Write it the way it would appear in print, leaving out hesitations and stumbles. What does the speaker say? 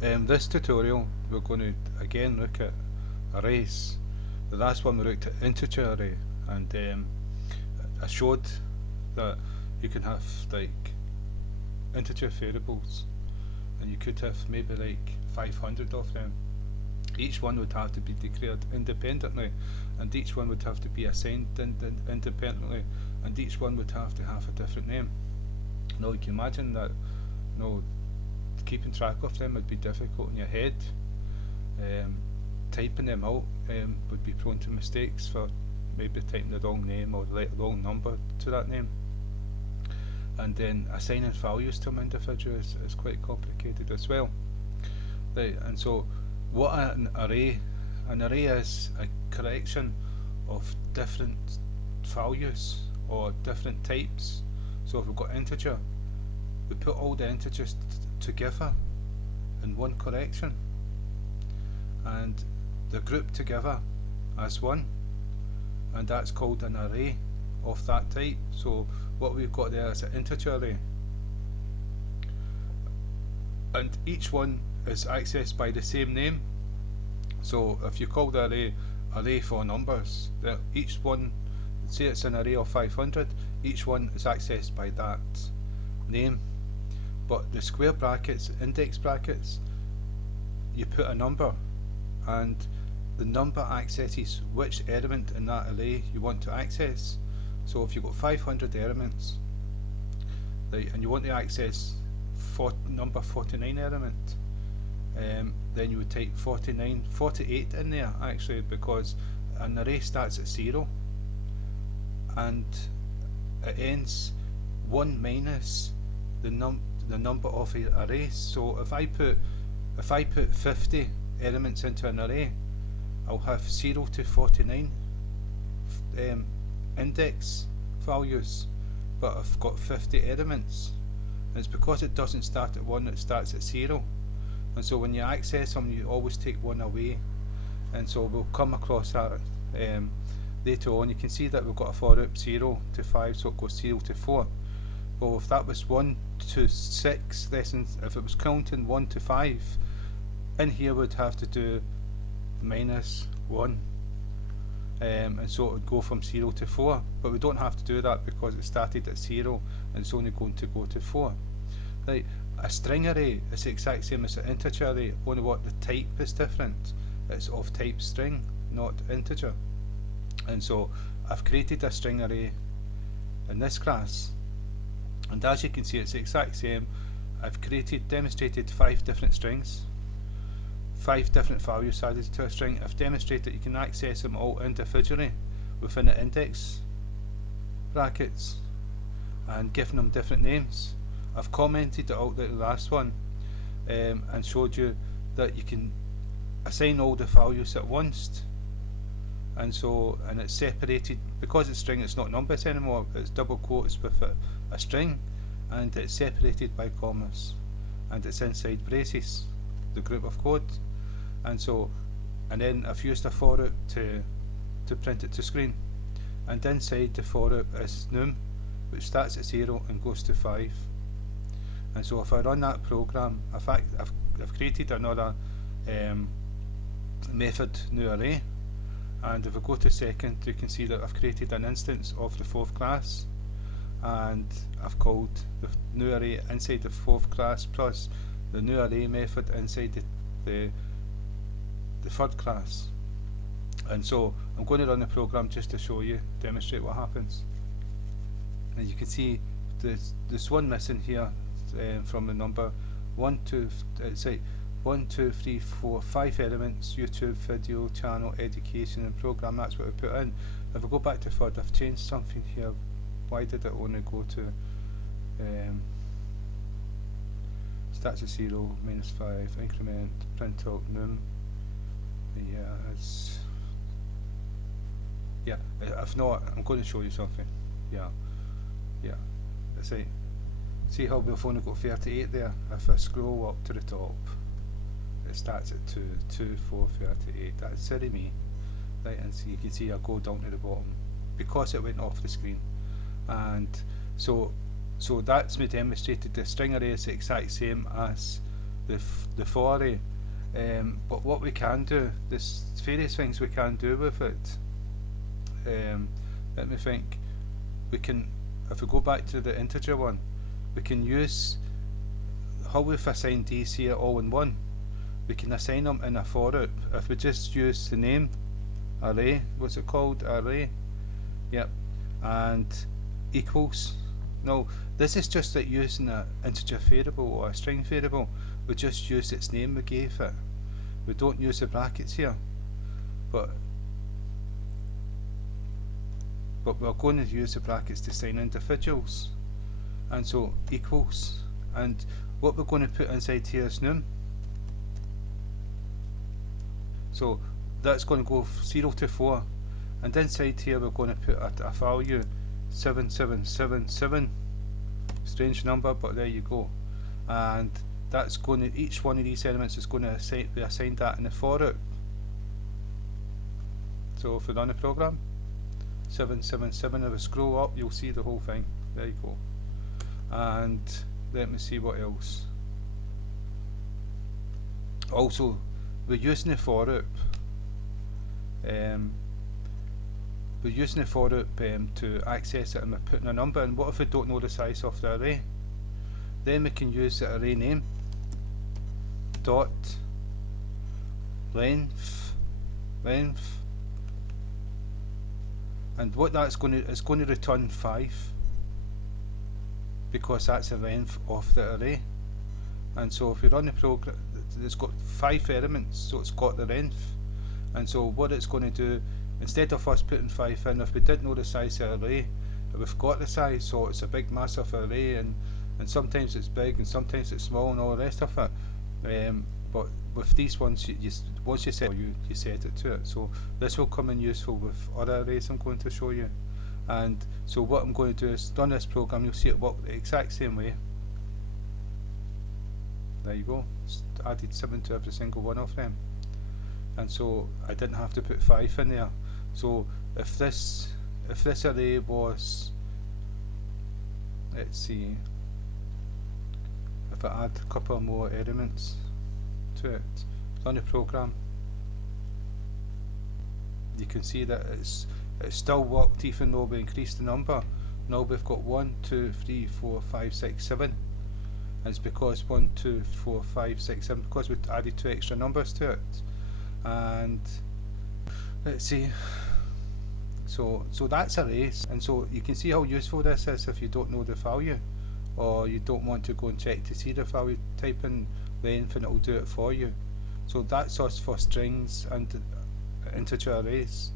This tutorial we're going to again look at arrays. The last one we looked at integer array, and I showed that you can have like integer variables, and you could have maybe like 500 of them. Each one would have to be declared independently, and each one would have to be assigned independently, and each one would have to have a different name. Now you can imagine that, keeping track of them would be difficult in your head. Typing them out would be prone to mistakes for maybe typing the wrong name or the wrong number to that name. And then assigning values to them individually is quite complicated as well. And so what an array is a collection of different values or different types. So if we've got integer, we put all the integers together in one collection, and they're grouped together as one, and that's called an array of that type. So what we've got there is an integer array, and each one is accessed by the same name. So if you call the array for numbers, each one, say it's an array of 500, each one is accessed by that name. But the square brackets, index brackets, you put a number, and the number accesses which element in that array you want to access. So if you've got 500 elements, and you want to access number 49 element, then you would type 48 in there actually, because an array starts at 0 and it ends 1 minus the number of arrays. So if I put 50 elements into an array, I'll have 0 to 49 index values, but I've got 50 elements, and it's because it doesn't start at 1, it starts at 0. And so when you access them, you always take 1 away, and so we'll come across that later on. You can see that we've got a for loop 0 to 5, so it goes 0 to 4. Well, if that was 1 to 6 lessons, if it was counting 1 to 5, in here we'd have to do minus 1, and so it would go from 0 to 4, but we don't have to do that because it started at 0 and it's only going to go to 4. Right, a string array is the exact same as an integer array, only what the type is different. It's of type string, not integer. And so I've created a string array in this class, and as you can see it's the exact same. I've demonstrated 5 different strings, 5 different values added to a string. I've demonstrated you can access them all individually within the index brackets and given them different names. I've commented it out like the last one, and showed you that you can assign all the values at once, and it's separated because it's string. It's not numbers anymore, it's double quotes with a string, and it's separated by commas, and it's inside braces, the group of code. And then I've used a for loop to print it to screen, and inside the for loop is num, which starts at 0 and goes to 5. And so if I run that program, I've created another method new array, and if I go to second, you can see that I've created an instance of the 4th class, and I've called the new array inside the 4th class plus the new array method inside the 3rd class. And so I'm going to run the program just to show you, demonstrate what happens. And you can see there's one missing here from the number 1, 2, 3, 4, 5 elements: YouTube, video, channel, education, and program. That's what I put in. If I go back to 3rd, I've changed something here. Why did it only go to starts at 0, minus 5, increment, print out num? If not, I'm going to show you something. See how we've only got 38 there. If I scroll up to the top, it starts at 2, 2, 4, 38. That's silly me. Right, and so you can see I go down to the bottom because it went off the screen. And so that's me demonstrated the string array is the exact same as the for array. But what we can do, there's various things we can do with it. Let me think. We can, if we go back to the integer one, we can use how we've assigned these here all in one. We can assign them in a for loop. If we just use the name array, what's it called? Array. Yep. And equals. No, this is just like using an integer variable or a string variable. We just use its name we gave it. We don't use the brackets here. But we're going to use the brackets to sign individuals. And so equals. And what we're going to put inside here is num. So that's going to go 0 to 4. And inside here we're going to put a value 7777. Strange number, but there you go. And that's going to, each one of these elements is going to be assigned that in the for loop. So if we run the program, 777, if we scroll up you'll see the whole thing. There you go. And let me see what else. Also, we're using the for loop. We're using the for loop to access it, and we're putting a number in. What if we don't know the size of the array? Then we can use the array name dot length, and what that's going to, is going to return 5, because that's the length of the array. And so if we run the program, it's got 5 elements, so it's got the length. And so what it's going to do, instead of us putting 5 in, if we didn't know the size of the array, we've got the size, so it's a big massive array, and sometimes it's big and sometimes it's small and all the rest of it. But with these ones, once you set it, you set it to it. So this will come in useful with other arrays I'm going to show you. And so what I'm going to do is run this program. You'll see it work the exact same way. There you go. It's added 7 to every single one of them. And so I didn't have to put 5 in there. So if this array was, let's see, if I add a couple more elements to it, run the program, you can see that it's still worked even though we increased the number. Now we've got 1, 2, 3, 4, 5, 6, 7. And it's because 1, 2, 4, 5, 6, 7, because we added 2 extra numbers to it. And let's see, so that's arrays. And so you can see how useful this is if you don't know the value, or you don't want to go and check to see the value. Type in length and it will do it for you. So that's us for strings and integer arrays.